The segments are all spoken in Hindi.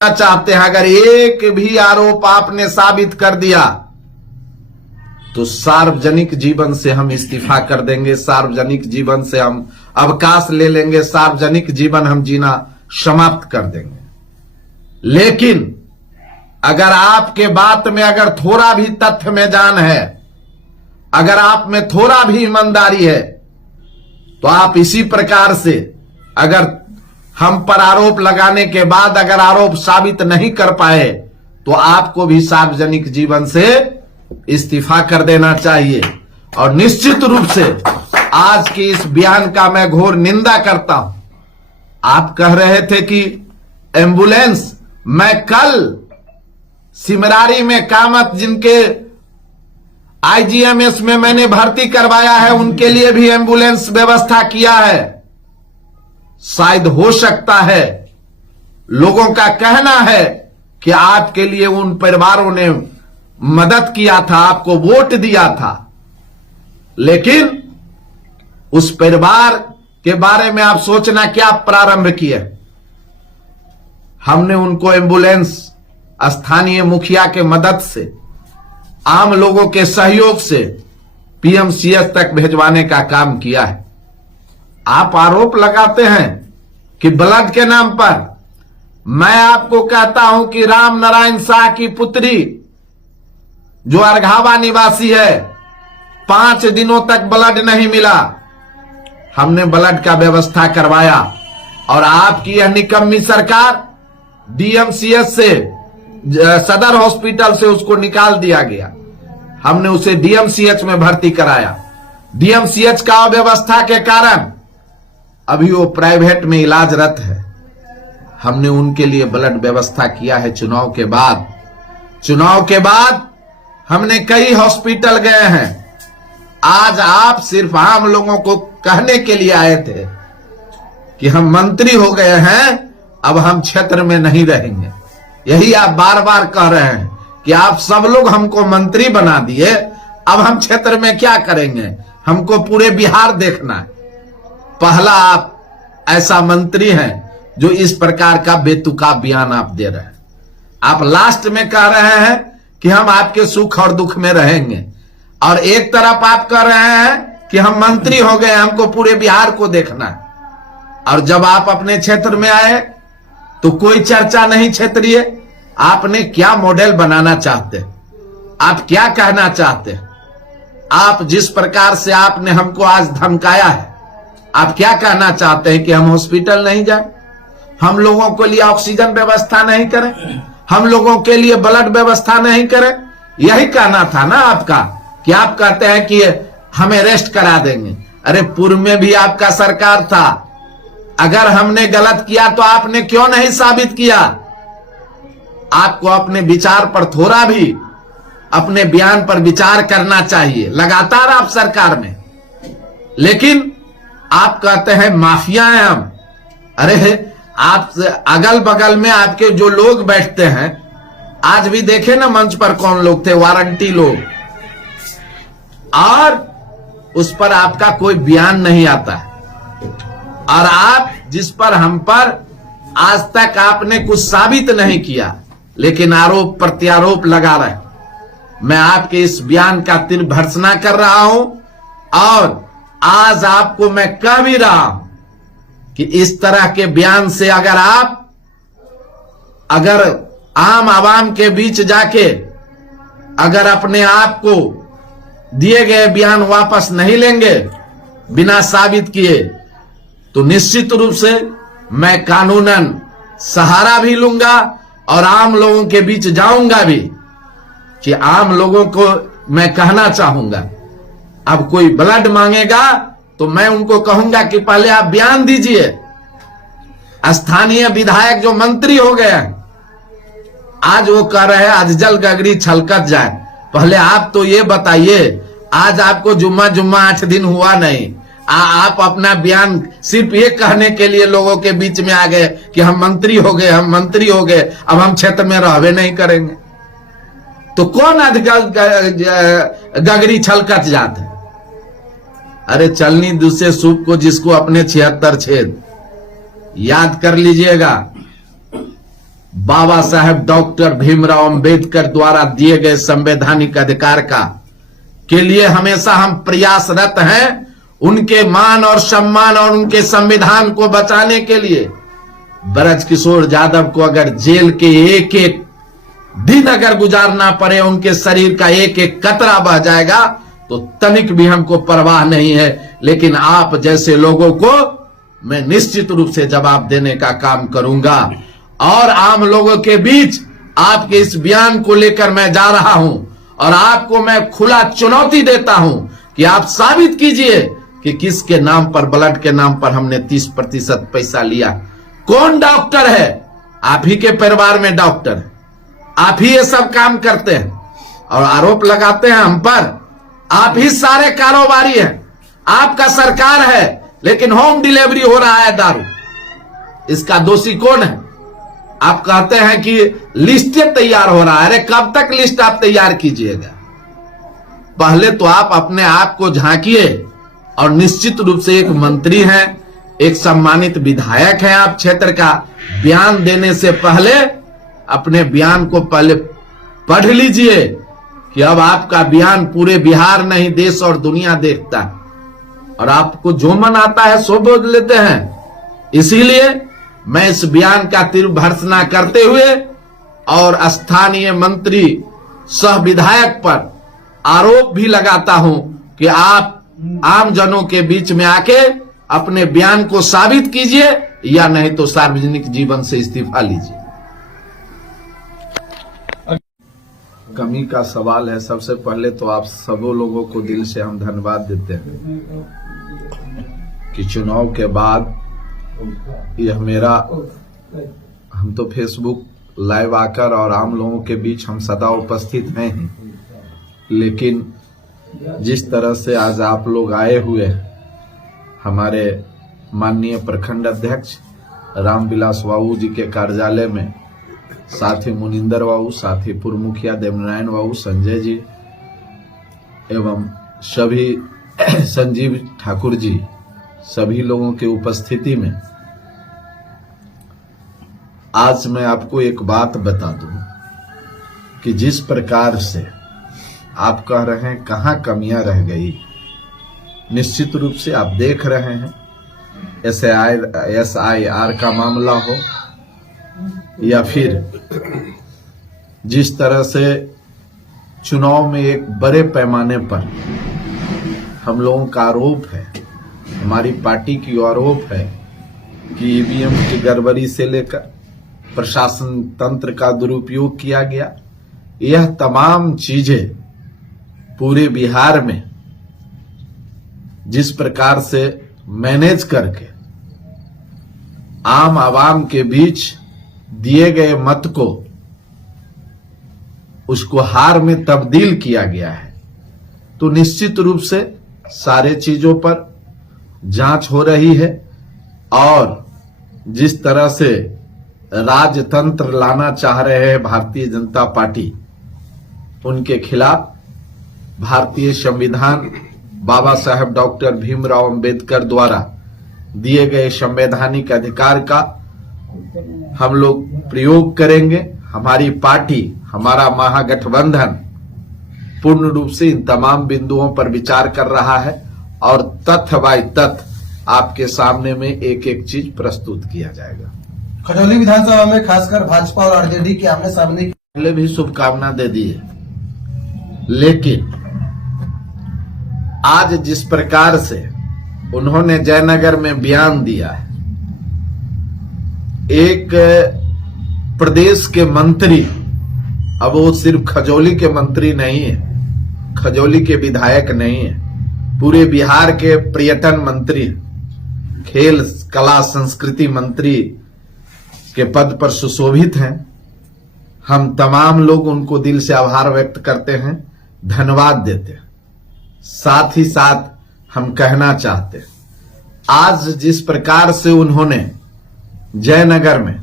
चाहते हैं, अगर एक भी आरोप आपने साबित कर दिया तो सार्वजनिक जीवन से हम इस्तीफा कर देंगे, सार्वजनिक जीवन से हम अवकाश ले लेंगे, सार्वजनिक जीवन हम जीना समाप्त कर देंगे। लेकिन अगर आपके बात में अगर थोड़ा भी तथ्य में जान है, अगर आप में थोड़ा भी ईमानदारी है, तो आप इसी प्रकार से अगर हम पर आरोप लगाने के बाद अगर आरोप साबित नहीं कर पाए तो आपको भी सार्वजनिक जीवन से इस्तीफा कर देना चाहिए। और निश्चित रूप से आज की इस बयान का मैं घोर निंदा करता हूं। आप कह रहे थे कि एम्बुलेंस, मैं कल सिमरारी में कामत जिनके आईजीएमएस में मैंने भर्ती करवाया है, उनके लिए भी एम्बुलेंस व्यवस्था किया है। शायद हो सकता है, लोगों का कहना है कि आपके लिए उन परिवारों ने मदद किया था, आपको वोट दिया था, लेकिन उस परिवार के बारे में आप सोचना क्या प्रारंभ किए। हमने उनको एम्बुलेंस स्थानीय मुखिया के मदद से, आम लोगों के सहयोग से पीएमसीएच तक भेजवाने का काम किया है। आप आरोप लगाते हैं कि ब्लड के नाम पर। मैं आपको कहता हूं कि राम नारायण शाह की पुत्री जो अरघावा निवासी है, 5 दिनों तक ब्लड नहीं मिला, हमने ब्लड का व्यवस्था करवाया। और आपकी यह निकम्मी सरकार डीएमसीएच से, सदर हॉस्पिटल से उसको निकाल दिया गया, हमने उसे डीएमसीएच में भर्ती कराया। डीएमसीएच का अव्यवस्था के कारण अभी वो प्राइवेट में इलाजरत है। हमने उनके लिए ब्लड व्यवस्था किया है। चुनाव के बाद हमने कई हॉस्पिटल गए हैं। आज आप सिर्फ आम लोगों को कहने के लिए आए थे कि हम मंत्री हो गए हैं, अब हम क्षेत्र में नहीं रहेंगे। यही आप बार बार कह रहे हैं कि आप सब लोग हमको मंत्री बना दिए, अब हम क्षेत्र में क्या करेंगे, हमको पूरे बिहार देखना है। पहला आप ऐसा मंत्री हैं जो इस प्रकार का बेतुका बयान आप दे रहे हैं। आप लास्ट में कह रहे हैं कि हम आपके सुख और दुख में रहेंगे, और एक तरफ आप कह रहे हैं कि हम मंत्री हो गए, हमको पूरे बिहार को देखना है। और जब आप अपने क्षेत्र में आए तो कोई चर्चा नहीं क्षेत्रीय। आपने क्या मॉडल बनाना चाहते, आप क्या कहना चाहते? आप जिस प्रकार से आपने हमको आज धमकाया है, आप क्या कहना चाहते हैं कि हम हॉस्पिटल नहीं जाएं, हम लोगों के लिए ऑक्सीजन व्यवस्था नहीं करें, हम लोगों के लिए ब्लड व्यवस्था नहीं करें? यही कहना था ना आपका, कि आप कहते हैं कि हमें रेस्ट करा देंगे। अरे पूर्व में भी आपका सरकार था, अगर हमने गलत किया तो आपने क्यों नहीं साबित किया? आपको अपने विचार पर थोड़ा भी, अपने बयान पर विचार करना चाहिए। लगातार आप सरकार में, लेकिन आप कहते हैं माफिया हैं हम। अरे आप अगल बगल में आपके जो लोग बैठते हैं, आज भी देखे ना मंच पर कौन लोग थे, वारंटी लोग, और उस पर आपका कोई बयान नहीं आता है। और आप जिस पर हम पर आज तक आपने कुछ साबित नहीं किया, लेकिन आरोप प्रत्यारोप लगा रहे। मैं आपके इस बयान का तीव्र भर्त्सना कर रहा हूं, और आज आपको मैं कह भी रहा हूं कि इस तरह के बयान से अगर आम आवाम के बीच जाके अगर अपने आप को दिए गए बयान वापस नहीं लेंगे बिना साबित किए, तो निश्चित रूप से मैं कानूनन सहारा भी लूंगा और आम लोगों के बीच जाऊंगा भी, कि आम लोगों को मैं कहना चाहूंगा, अब कोई ब्लड मांगेगा तो मैं उनको कहूंगा कि पहले आप बयान दीजिए। स्थानीय विधायक जो मंत्री हो गए हैं, आज वो कह रहे हैं अजजल गगरी छलकत जाए। पहले आप तो ये बताइए, आज आपको जुम्मा 8 दिन हुआ नहीं, आप अपना बयान सिर्फ ये कहने के लिए लोगों के बीच में आ गए कि हम मंत्री हो गए, अब हम क्षेत्र में रहवे नहीं करेंगे। तो कौन गगरी छलकत जाते? अरे चलनी दूसरे सूप को जिसको अपने 76 छेद, याद कर लीजिएगा। बाबा साहेब डॉक्टर भीमराव अंबेडकर द्वारा दिए गए संवैधानिक अधिकार के लिए हमेशा हम प्रयासरत हैं। उनके मान और सम्मान और उनके संविधान को बचाने के लिए ब्रजकिशोर यादव को अगर जेल के एक एक दिन अगर गुजारना पड़े, उनके शरीर का एक एक कतरा बह जाएगा तो तनिक भी हमको परवाह नहीं है। लेकिन आप जैसे लोगों को मैं निश्चित रूप से जवाब देने का काम करूंगा और आम लोगों के बीच आपके इस बयान को लेकर मैं जा रहा हूं और आपको मैं खुला चुनौती देता हूं कि आप साबित कीजिए कि किसके नाम पर, ब्लड के नाम पर हमने 30% पैसा लिया। कौन डॉक्टर है? आप ही के परिवार में डॉक्टर है, आप ही ये सब काम करते हैं और आरोप लगाते हैं हम पर। आप ही सारे कारोबारी हैं, आपका सरकार है, लेकिन होम डिलीवरी हो रहा है दारू। इसका दोषी कौन है? आप कहते हैं कि लिस्टें तैयार हो रहा है। अरे कब तक लिस्ट आप तैयार कीजिएगा? पहले तो आप अपने आप को झांकिए और निश्चित रूप से एक मंत्री हैं, एक सम्मानित विधायक हैं आप क्षेत्र का। बयान देने से पहले अपने बयान को पहले पढ़ लीजिए कि अब आपका बयान पूरे बिहार नहीं देश और दुनिया देखता है और आपको जो मन आता है सो बोल लेते हैं। इसीलिए मैं इस बयान का तीव्र भर्त्सना करते हुए और स्थानीय मंत्री सह विधायक पर आरोप भी लगाता हूं कि आप आम जनों के बीच में आके अपने बयान को साबित कीजिए या नहीं तो सार्वजनिक जीवन से इस्तीफा लीजिए। कमी का सवाल है। सबसे पहले तो आप सबों लोगों को दिल से हम धन्यवाद देते हैं कि चुनाव के बाद यह मेरा, हम तो फेसबुक लाइव आकर और आम लोगों के बीच हम सदा उपस्थित हैं, लेकिन जिस तरह से आज आप लोग आए हुए हमारे माननीय प्रखंड अध्यक्ष रामविलास बाबू जी के कार्यालय में, साथ ही मुनिंदर बाबू, साथ ही पूर्व मुखिया देवनारायण बाबू, संजय जी एवं सभी संजीव ठाकुर जी, सभी लोगों के उपस्थिति में आज मैं आपको एक बात बता दूं कि जिस प्रकार से आप कह रहे हैं कहां कमियां रह गई, निश्चित रूप से आप देख रहे हैं SIR का मामला हो या फिर जिस तरह से चुनाव में एक बड़े पैमाने पर हम लोगों का आरोप है, हमारी पार्टी की आरोप है कि ईवीएम की गड़बड़ी से लेकर प्रशासन तंत्र का दुरुपयोग किया गया। यह तमाम चीजें पूरे बिहार में जिस प्रकार से मैनेज करके आम आवाम के बीच दिए गए मत को उसको हार में तब्दील किया गया है, तो निश्चित रूप से सारे चीजों पर जांच हो रही है और जिस तरह से राजतंत्र लाना चाह रहे हैं भारतीय जनता पार्टी, उनके खिलाफ भारतीय संविधान बाबा साहेब डॉक्टर भीमराव अंबेडकर द्वारा दिए गए संवैधानिक अधिकार का हम लोग प्रयोग करेंगे। हमारी पार्टी, हमारा महागठबंधन पूर्ण रूप से इन तमाम बिंदुओं पर विचार कर रहा है और तथ्य बाय तथ्य आपके सामने में एक एक चीज प्रस्तुत किया जाएगा। खजौली विधानसभा में खासकर भाजपा और आरजेडी के आमने सामने पहले भी शुभकामना दे दी है, लेकिन आज जिस प्रकार से उन्होंने जयनगर में बयान दिया है, एक प्रदेश के मंत्री, अब वो सिर्फ खजौली के मंत्री नहीं है, खजौली के विधायक नहीं है, पूरे बिहार के पर्यटन मंत्री, खेल कला संस्कृति मंत्री के पद पर सुशोभित हैं। हम तमाम लोग उनको दिल से आभार व्यक्त करते हैं, धन्यवाद देते हैं। साथ ही साथ हम कहना चाहते हैं, आज जिस प्रकार से उन्होंने जयनगर में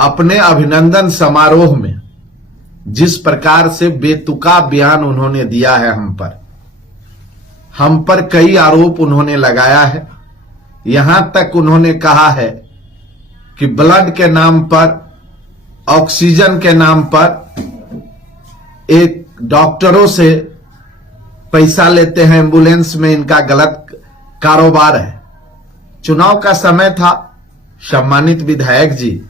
अपने अभिनंदन समारोह में जिस प्रकार से बेतुका बयान उन्होंने दिया है, हम पर कई आरोप उन्होंने लगाया है। यहां तक उन्होंने कहा है कि ब्लड के नाम पर ऑक्सीजन के नाम पर एक डॉक्टरों से पैसा लेते हैं, एम्बुलेंस में इनका गलत कारोबार है। चुनाव का समय था, सम्मानित विधायक जी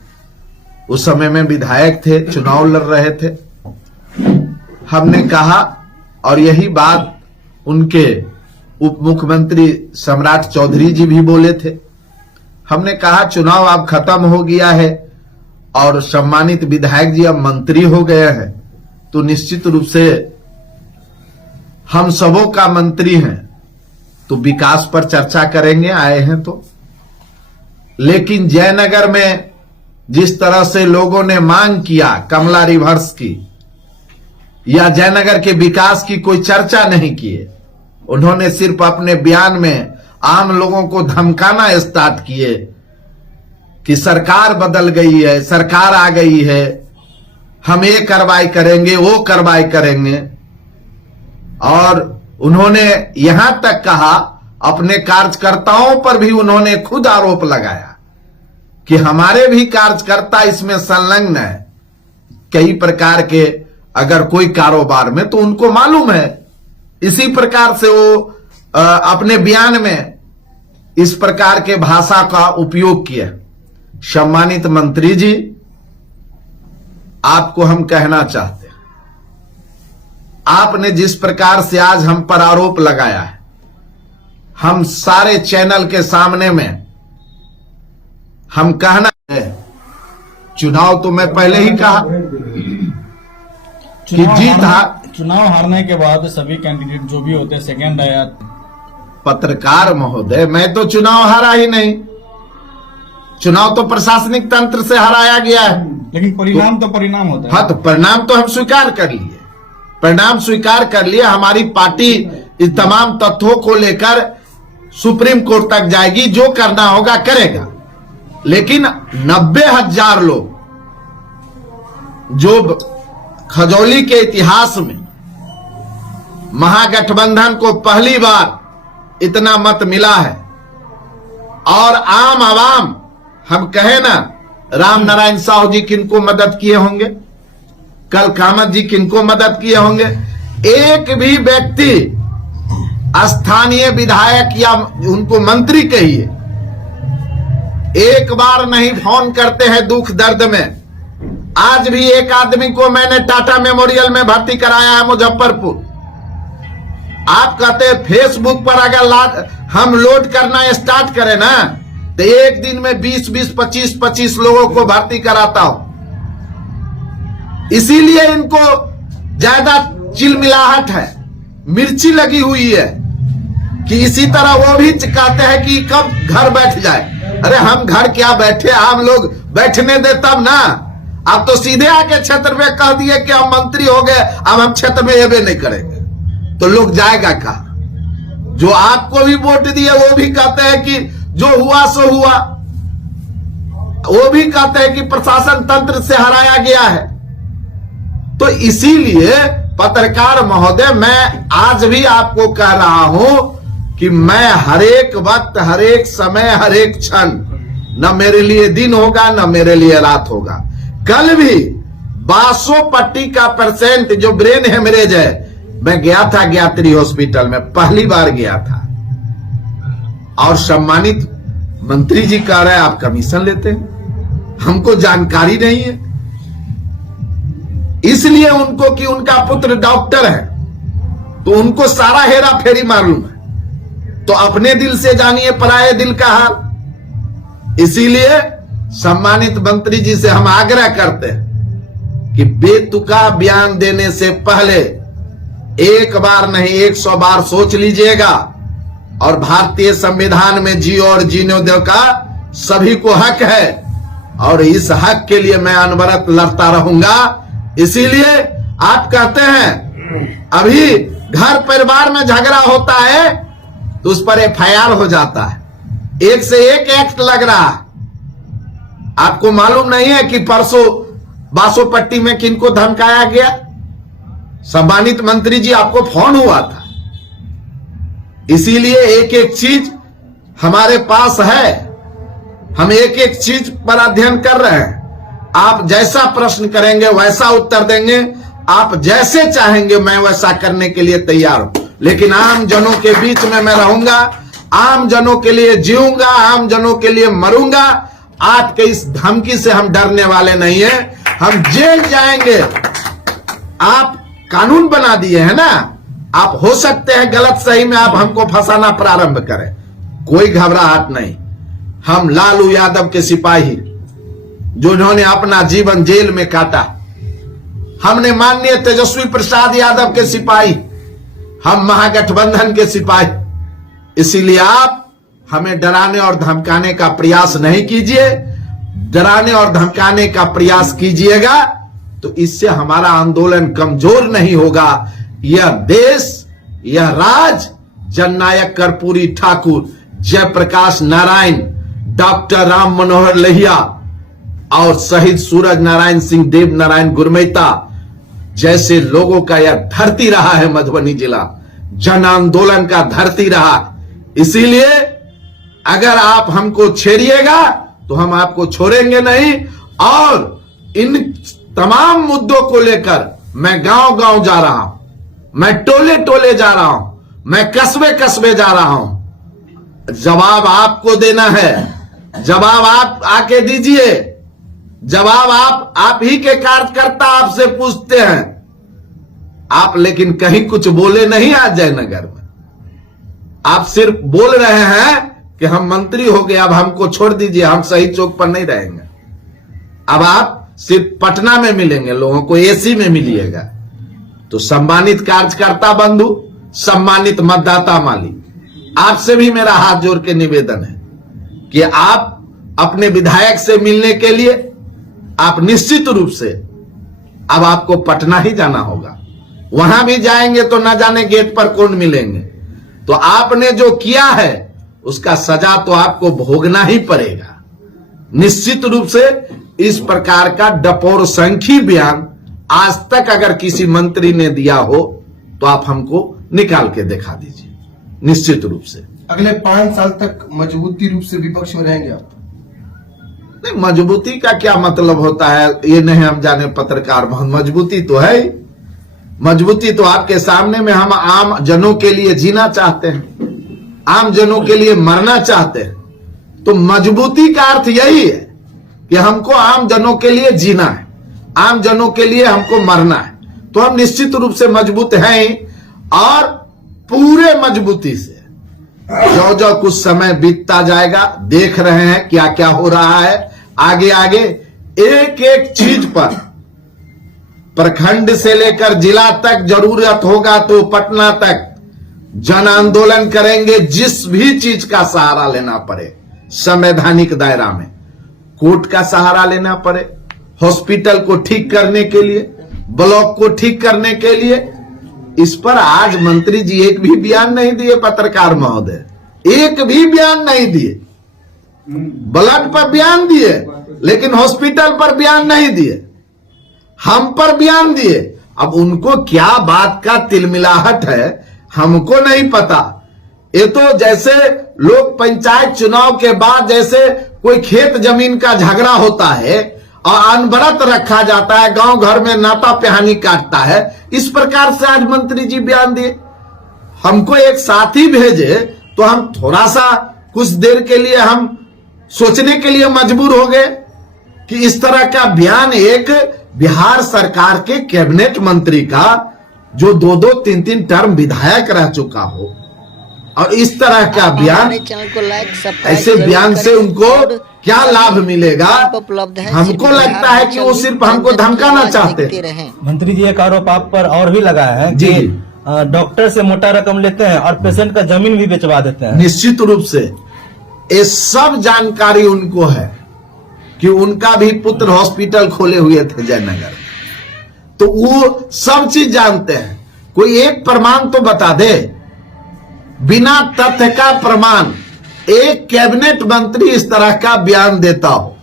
उस समय में विधायक थे, चुनाव लड़ रहे थे। हमने कहा, और यही बात उनके उप मुख्यमंत्री सम्राट चौधरी जी भी बोले थे, हमने कहा चुनाव अब खत्म हो गया है और सम्मानित विधायक जी अब मंत्री हो गए हैं, तो निश्चित रूप से हम सबों का मंत्री हैं, तो विकास पर चर्चा करेंगे, आए हैं तो। लेकिन जयनगर में जिस तरह से लोगों ने मांग किया कमला रिवर्स की या जयनगर के विकास की कोई चर्चा नहीं किए, उन्होंने सिर्फ अपने बयान में आम लोगों को धमकाना स्टार्ट किए कि सरकार बदल गई है, सरकार आ गई है, हम ये कार्रवाई करेंगे, वो कार्रवाई करेंगे। और उन्होंने यहां तक कहा, अपने कार्यकर्ताओं पर भी उन्होंने खुद आरोप लगाया कि हमारे भी कार्यकर्ता इसमें संलग्न है कई प्रकार के, अगर कोई कारोबार में तो उनको मालूम है। इसी प्रकार से वो अपने बयान में इस प्रकार के भाषा का उपयोग किया। सम्मानित मंत्री जी, आपको हम कहना चाहते हैं, आपने जिस प्रकार से आज हम पर आरोप लगाया है, हम सारे चैनल के सामने में हम कहना है, चुनाव तो मैं पहले ही कहा कि चुनाव हारने के बाद सभी कैंडिडेट जो भी होते हैं सेकेंड आया। पत्रकार महोदय, मैं तो चुनाव हारा ही नहीं, चुनाव तो प्रशासनिक तंत्र से हराया गया है। लेकिन परिणाम तो परिणाम होता है। हाँ, तो परिणाम तो हम स्वीकार कर लिए, परिणाम स्वीकार कर लिए। हमारी पार्टी इस तमाम तथ्यों को लेकर सुप्रीम कोर्ट तक जाएगी, जो करना होगा करेगा। लेकिन 90,000 लोग, जो खजौली के इतिहास में महागठबंधन को पहली बार इतना मत मिला है, और आम आवाम, हम कहे ना, राम नारायण साहू जी किनको मदद किए होंगे, कल कामत जी किनको मदद किए होंगे, एक भी व्यक्ति स्थानीय विधायक या उनको मंत्री कहिए, एक बार नहीं फोन करते हैं दुख दर्द में। आज भी एक आदमी को मैंने टाटा मेमोरियल में भर्ती कराया है मुजफ्फरपुर। आप कहते हैं फेसबुक पर अगर हम लोड करना स्टार्ट करें ना, तो एक दिन में 20-20, 25-25 लोगों को भर्ती कराता हूं। इसीलिए इनको ज्यादा चिलमिलाहट है, मिर्ची लगी हुई है कि इसी तरह वो भी कहते हैं कि कब घर बैठ जाए। अरे हम घर क्या बैठे, हम लोग बैठने दे तब ना। अब तो सीधे आके क्षेत्र में कह दिए कि हम मंत्री हो गए, अब हम क्षेत्र में ये नहीं करेंगे, तो लोग जाएगा कहां? जो आपको भी वोट दिए वो भी कहते हैं कि जो हुआ सो हुआ, वो भी कहते हैं कि प्रशासन तंत्र से हराया गया है। तो इसीलिए पत्रकार महोदय, मैं आज भी आपको कह रहा हूं कि मैं हरेक वक्त, हरेक समय, हरेक क्षण, न मेरे लिए दिन होगा न मेरे लिए रात होगा। कल भी 1200 पट्टी का पेशेंट जो ब्रेन हेमरेज है, मैं गया था ज्ञात्री हॉस्पिटल में, पहली बार गया था, और सम्मानित मंत्री जी कह रहे हैं आप कमीशन लेते हैं, हमको जानकारी नहीं है। इसलिए उनको कि उनका पुत्र डॉक्टर है तो उनको सारा हेरा फेरी मालूम है, तो अपने दिल से जानिए पराये दिल का हाल। इसीलिए सम्मानित मंत्री जी से हम आग्रह करते हैं कि बेतुका बयान देने से पहले एक बार नहीं 100 बार सोच लीजिएगा। और भारतीय संविधान में जी और जीने दो का सभी को हक है, और इस हक के लिए मैं अनवरत लड़ता रहूंगा। इसीलिए आप कहते हैं अभी घर परिवार में झगड़ा होता है तो उस पर FIR हो जाता है, एक से एक एक्ट लग रहा है। आपको मालूम नहीं है कि परसों बासोपट्टी में किनको धमकाया गया? सम्मानित मंत्री जी, आपको फोन हुआ था। इसीलिए एक एक चीज हमारे पास है, हम एक एक चीज पर अध्ययन कर रहे हैं। आप जैसा प्रश्न करेंगे वैसा उत्तर देंगे, आप जैसे चाहेंगे मैं वैसा करने के लिए तैयार हूं, लेकिन आम जनों के बीच में मैं रहूंगा, आम जनों के लिए जीऊंगा, आम जनों के लिए मरूंगा। आपके इस धमकी से हम डरने वाले नहीं है, हम जेल जाएंगे। आप कानून बना दिए हैं ना, आप हो सकते हैं गलत सही में आप हमको फंसाना प्रारंभ करें, कोई घबराहट नहीं। हम लालू यादव के सिपाही जिन्होंने अपना जीवन जेल में काटा, हमने माननीय तेजस्वी प्रसाद यादव के सिपाही, हम महागठबंधन के सिपाही। इसीलिए आप हमें डराने और धमकाने का प्रयास नहीं कीजिए। डराने और धमकाने का प्रयास कीजिएगा तो इससे हमारा आंदोलन कमजोर नहीं होगा। यह देश, यह राज जननायक कर्पूरी ठाकुर, जयप्रकाश नारायण, डॉक्टर राम मनोहर लोहिया और शहीद सूरज नारायण सिंह देव नारायण गुरमेता जैसे लोगों का यह धरती रहा है। मधुबनी जिला जन आंदोलन का धरती रहा। इसीलिए अगर आप हमको छेड़िएगा तो हम आपको छोड़ेंगे नहीं। और इन तमाम मुद्दों को लेकर मैं गांव गांव जा रहा हूं, मैं टोले टोले जा रहा हूं, मैं कस्बे कस्बे जा रहा हूं। जवाब आपको देना है, जवाब आप आके दीजिए, जवाब आप ही के कार्यकर्ता आपसे पूछते हैं। आप लेकिन कहीं कुछ बोले नहीं आज जयनगर में, आप सिर्फ बोल रहे हैं कि हम मंत्री हो गए, अब हमको छोड़ दीजिए, हम सही चौक पर नहीं रहेंगे। अब आप सिर्फ पटना में मिलेंगे, लोगों को एसी में मिलिएगा। तो सम्मानित कार्यकर्ता बंधु, सम्मानित मतदाता माली, आपसे भी मेरा हाथ जोड़ के निवेदन है कि आप अपने विधायक से मिलने के लिए आप निश्चित रूप से अब आपको पटना ही जाना होगा। वहां भी जाएंगे तो न जाने गेट पर कौन मिलेंगे। तो आपने जो किया है उसका सजा तो आपको भोगना ही पड़ेगा। निश्चित रूप से इस प्रकार का डपोर संखी बयान आज तक अगर किसी मंत्री ने दिया हो तो आप हमको निकाल के दिखा दीजिए। निश्चित रूप से अगले 5 साल तक मजबूती रूप से विपक्ष में रहेंगे आप? नहीं, मजबूती का क्या मतलब होता है ये नहीं हम जाने पत्रकार। मजबूती तो है ही, मजबूती तो आपके सामने में। हम आम जनों के लिए जीना चाहते हैं, आम जनों के लिए मरना चाहते हैं। तो मजबूती का अर्थ यही है कि हमको आम जनों के लिए जीना है, आम जनों के लिए हमको मरना है। तो हम निश्चित रूप से मजबूत हैं ही, और पूरे मजबूती से जो जो कुछ समय बीतता जाएगा, देख रहे हैं क्या क्या हो रहा है। आगे आगे एक एक चीज पर प्रखंड से लेकर जिला तक जरूरत होगा तो पटना तक जन आंदोलन करेंगे। जिस भी चीज का सहारा लेना पड़े, संवैधानिक दायरा में कोर्ट का सहारा लेना पड़े, हॉस्पिटल को ठीक करने के लिए, ब्लॉक को ठीक करने के लिए, इस पर आज मंत्री जी एक भी बयान नहीं दिए। पत्रकार महोदय एक भी बयान नहीं दिए। ब्लड पर बयान दिए लेकिन हॉस्पिटल पर बयान नहीं दिए, हम पर बयान दिए। अब उनको क्या बात का तिलमिलाहट है हमको नहीं पता। ये तो जैसे लोग पंचायत चुनाव के बाद जैसे कोई खेत जमीन का झगड़ा होता है और अनवरत रखा जाता है, गांव घर में नाता पिहानी काटता है, इस प्रकार से आज मंत्री जी बयान दिए। हमको एक साथी भेजे तो हम थोड़ा सा कुछ देर के लिए हम सोचने के लिए मजबूर हो गए कि इस तरह का बयान एक बिहार सरकार के कैबिनेट मंत्री का जो 2-2, 3-3 टर्म विधायक रह चुका हो, और इस तरह का बयान, ऐसे बयान से उनको क्या लाभ मिलेगा? हमको लगता है कि वो सिर्फ हमको धमकाना चाहते हैं। मंत्री जी एक आरोप आप पर और भी लगा है जी, कि डॉक्टर से मोटा रकम लेते हैं और पेशेंट का जमीन भी बेचवा देते हैं। निश्चित रूप से ये सब जानकारी उनको है कि उनका भी पुत्र हॉस्पिटल खोले हुए थे जयनगर, तो वो सब चीज जानते हैं। कोई एक प्रमाण तो बता दे, बिना तथ्य का प्रमाण एक कैबिनेट मंत्री इस तरह का बयान देता हो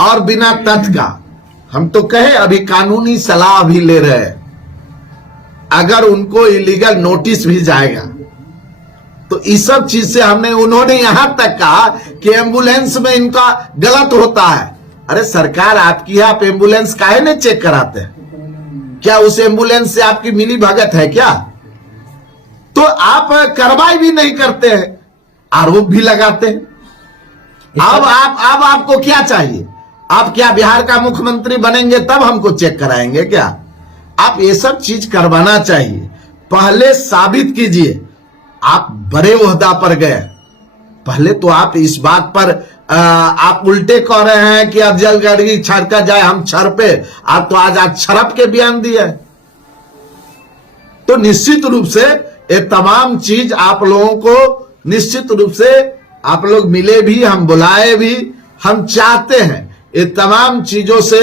और बिना तथ्य का। हम तो कहे अभी कानूनी सलाह भी ले रहे हैं, अगर उनको इलीगल नोटिस भी जाएगा तो इस सब चीज से हमने, उन्होंने यहां तक कहा कि एम्बुलेंस में इनका गलत होता है, अरे सरकार आपकी है, आप एम्बुलेंस काहे नहीं चेक कराते हैं? क्या उस एम्बुलेंस से आपकी मिली भगत है क्या? तो आप कार्रवाई भी नहीं करते हैं, आरोप भी लगाते हैं। अब आपको क्या चाहिए? आप क्या बिहार का मुख्यमंत्री बनेंगे तब हमको चेक कराएंगे क्या? आप ये सब चीज करवाना चाहिए। पहले साबित कीजिए आप बड़े ओहदा पर गए। पहले तो आप इस बात पर आप उल्टे कह रहे हैं कि अफजल गढ़वी छड़का जाए, हम छड़ पे। आप तो आज छड़प के बयान दिए। तो निश्चित रूप से ये तमाम चीज आप लोगों को निश्चित रूप से आप लोग मिले भी, हम बुलाए भी, हम चाहते हैं ये तमाम चीजों से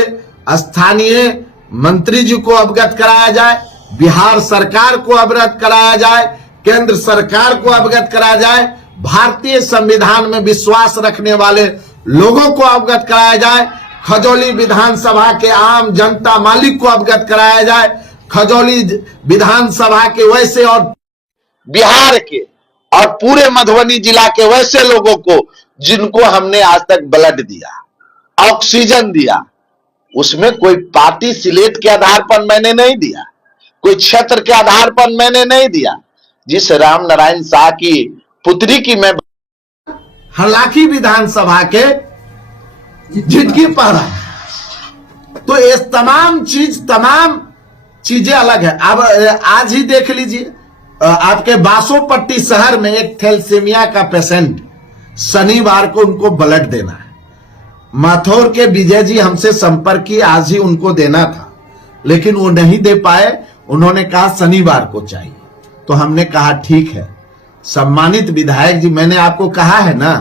स्थानीय मंत्री जी को अवगत कराया जाए, बिहार सरकार को अवगत कराया जाए, केंद्र सरकार को अवगत कराया जाए, भारतीय संविधान में विश्वास रखने वाले लोगों को अवगत कराया जाए, खजौली विधानसभा के आम जनता मालिक को अवगत कराया जाए, खजौली विधानसभा के वैसे और बिहार के और पूरे मधुबनी जिला के वैसे लोगों को जिनको हमने आज तक ब्लड दिया, ऑक्सीजन दिया, उसमें कोई पार्टी सिलेट के आधार पर मैंने नहीं दिया, कोई क्षेत्र के आधार पर मैंने नहीं दिया। जिस राम नारायण शाह की पुत्री की मैं हलाकी विधानसभा के जिंदगी पर रहा, तो ये तमाम चीजें अलग है। अब आज ही देख लीजिए, आपके बासोपट्टी शहर में एक थैलेसीमिया का पेशेंट, शनिवार को उनको ब्लड देना है। माथौर के विजय जी हमसे संपर्क किए, आज ही उनको देना था, लेकिन वो नहीं दे पाए। उन्होंने कहा शनिवार को चाहिए। तो हमने कहा ठीक है। सम्मानित विधायक जी, मैंने आपको कहा है ना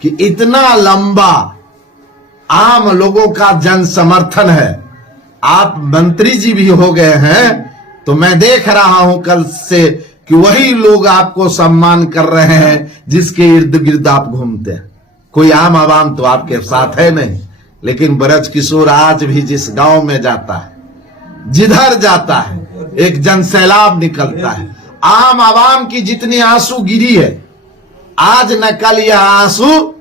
कि इतना लंबा आम लोगों का जन समर्थन है, आप मंत्री जी भी हो गए हैं, तो मैं देख रहा हूं कल से कि वही लोग आपको सम्मान कर रहे हैं जिसके इर्द गिर्द आप घूमते हैं। कोई आम आवाम तो आपके साथ है नहीं, लेकिन ब्रज किशोर आज भी जिस गांव में जाता है, जिधर जाता है, एक जनसैलाब निकलता है। आम आवाम की जितनी आंसू गिरी है, आज न कल यह आंसू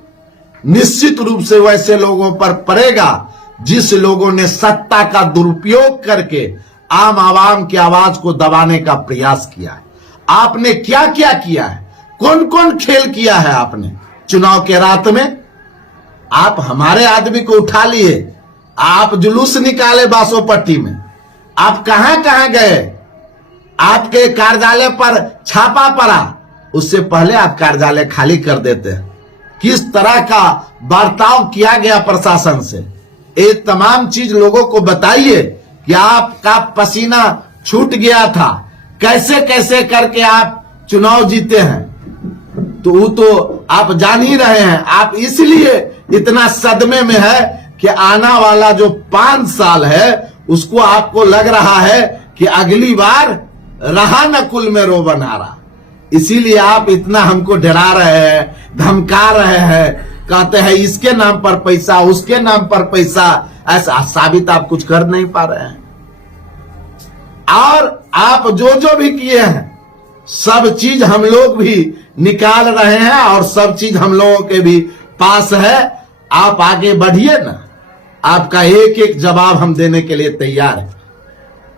निश्चित रूप से वैसे लोगों पर पड़ेगा जिस लोगों ने सत्ता का दुरुपयोग करके आम आवाम की आवाज को दबाने का प्रयास किया है। आपने क्या क्या किया है, कौन कौन खेल किया है आपने चुनाव के रात में? आप हमारे आदमी को उठा लिए, आप जुलूस निकाले बासोपट्टी में, आप कहां कहां गए, आपके कार्यालय पर छापा पड़ा, उससे पहले आप कार्यालय खाली कर देते हैं। किस तरह का बर्ताव किया गया प्रशासन से, ये तमाम चीज लोगों को बताइए कि आपका पसीना छूट गया था, कैसे कैसे करके आप चुनाव जीते हैं। तो वो तो आप जान ही रहे हैं। आप इसलिए इतना सदमे में है कि आना वाला जो 5 साल है उसको आपको लग रहा है कि अगली बार रहा न कुल में रो बनारा। इसीलिए आप इतना हमको डरा रहे हैं, धमका रहे हैं, कहते हैं इसके नाम पर पैसा, उसके नाम पर पैसा। ऐसा साबित आप कुछ कर नहीं पा रहे हैं। और आप जो भी किए हैं सब चीज हम लोग भी निकाल रहे हैं और सब चीज हम लोगों के भी पास है। आप आगे बढ़िए ना, आपका एक एक जवाब हम देने के लिए तैयार है।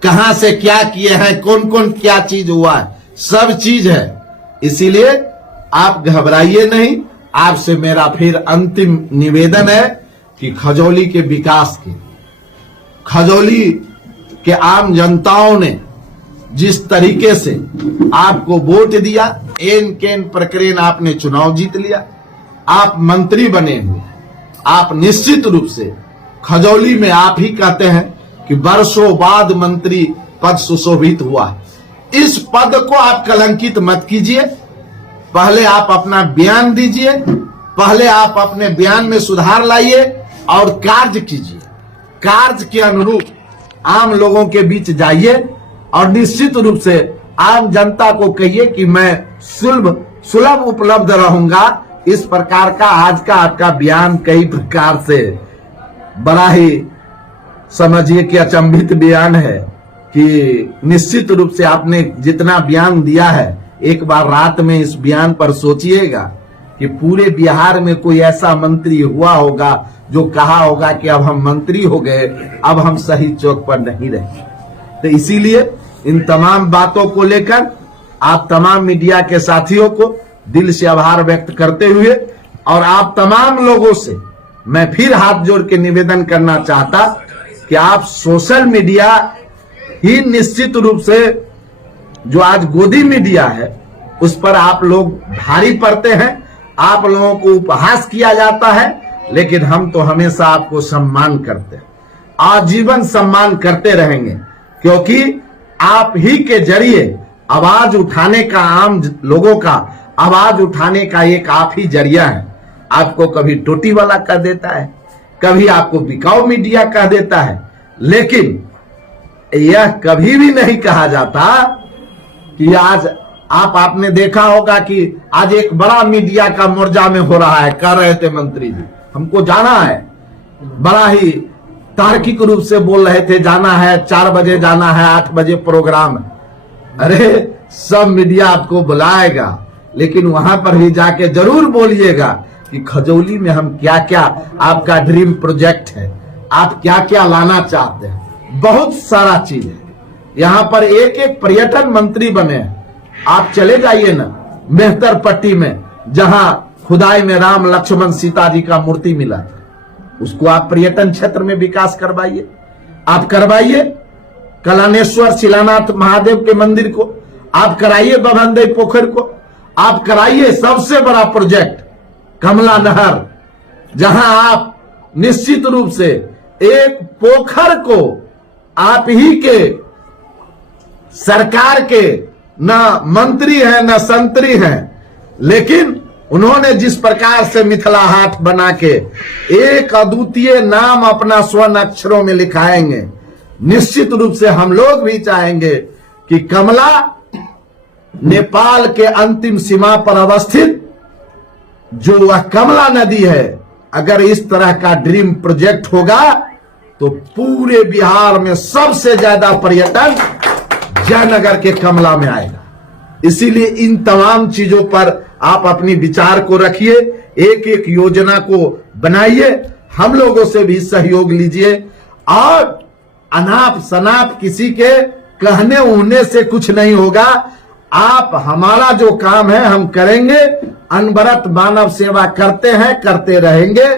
कहां से क्या किए हैं, कौन कौन क्या चीज हुआ है, सब चीज है। इसीलिए आप घबराइए नहीं। आपसे मेरा फिर अंतिम निवेदन है कि खजौली के विकास के, खजौली के आम जनताओं ने जिस तरीके से आपको वोट दिया, एन केन प्रकरण आपने चुनाव जीत लिया, आप मंत्री बने हुए, आप निश्चित रूप से खजौली में आप ही कहते हैं कि वर्षों बाद मंत्री पद सुशोभित हुआ है। इस पद को आप कलंकित मत कीजिए। पहले आप अपना बयान दीजिए, पहले आप अपने बयान में सुधार लाइए और कार्य कीजिए। कार्य के अनुरूप आम लोगों के बीच जाइए और निश्चित रूप से आम जनता को कहिए कि मैं सुलभ उपलब्ध रहूंगा। इस प्रकार का आज का आपका बयान कई प्रकार से बड़ा ही समझिए कि अचंभित बयान है कि निश्चित रूप से आपने जितना बयान दिया है, एक बार रात में इस बयान पर सोचिएगा कि पूरे बिहार में कोई ऐसा मंत्री हुआ होगा जो कहा होगा कि अब हम मंत्री हो गए, अब हम सही चौक पर नहीं रहे। तो इसीलिए इन तमाम बातों को लेकर आप तमाम मीडिया के साथियों को दिल से आभार व्यक्त करते हुए और आप तमाम लोगों से मैं फिर हाथ जोड़ के निवेदन करना चाहता कि आप सोशल मीडिया ही निश्चित रूप से जो आज गोदी मीडिया है उस पर आप लोग भारी पड़ते हैं, आप लोगों को उपहास किया जाता है, लेकिन हम तो हमेशा आपको सम्मान करते हैं, आजीवन सम्मान करते रहेंगे, क्योंकि आप ही के जरिए आवाज उठाने का, आम लोगों का आवाज उठाने का एक आप ही जरिया है। आपको कभी टोटी वाला कह देता है, कभी आपको बिकाऊ मीडिया कह देता है, लेकिन यह कभी भी नहीं कहा जाता कि आज आपने देखा होगा कि आज एक बड़ा मीडिया का मोर्चा में हो रहा है, कह रहे थे मंत्री जी हमको जाना है, बड़ा ही तार्किक रूप से बोल रहे थे जाना है, 4 बजे जाना है, 8 बजे प्रोग्राम है। अरे सब मीडिया आपको बुलाएगा, लेकिन वहां पर भी जाके जरूर बोलिएगा कि खजौली में हम क्या क्या आपका ड्रीम प्रोजेक्ट है, आप क्या क्या लाना चाहते हैं। बहुत सारा चीज है, यहाँ पर एक एक पर्यटन मंत्री बने हैं। आप चले जाइए ना मेहतर पट्टी में, जहां खुदाई में राम लक्ष्मण सीता जी का मूर्ति मिला, उसको आप पर्यटन क्षेत्र में विकास करवाइए, आप करवाइए। कलानेश्वर शिलानाथ महादेव के मंदिर को आप कराइए, बभंदई पोखर को आप कराइए। सबसे बड़ा प्रोजेक्ट कमला नहर, जहां आप निश्चित रूप से एक पोखर को आप ही के सरकार के न मंत्री हैं न संतरी हैं, लेकिन उन्होंने जिस प्रकार से मिथिला हाट बना के एक अद्वितीय नाम अपना स्वर्ण अक्षरों में लिखाएंगे, निश्चित रूप से हम लोग भी चाहेंगे कि कमला नेपाल के अंतिम सीमा पर अवस्थित जो वह कमला नदी है, अगर इस तरह का ड्रीम प्रोजेक्ट होगा तो पूरे बिहार में सबसे ज्यादा पर्यटन जयनगर के कमला में आएगा। इसीलिए इन तमाम चीजों पर आप अपनी विचार को रखिए, एक एक योजना को बनाइए, हम लोगों से भी सहयोग लीजिए और अनाप शनाप किसी के कहने उहने से कुछ नहीं होगा। आप हमारा जो काम है हम करेंगे, अनवरत मानव सेवा करते हैं, करते रहेंगे।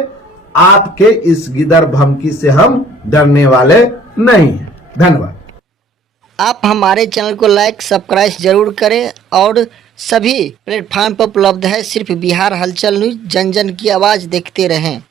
आपके इस गिदर भमकी से हम डरने वाले नहीं हैं। धन्यवाद। आप हमारे चैनल को लाइक सब्सक्राइब जरूर करें और सभी प्लेटफार्म पर उपलब्ध है। सिर्फ बिहार हलचल न्यूज, जन जन की आवाज़ देखते रहें।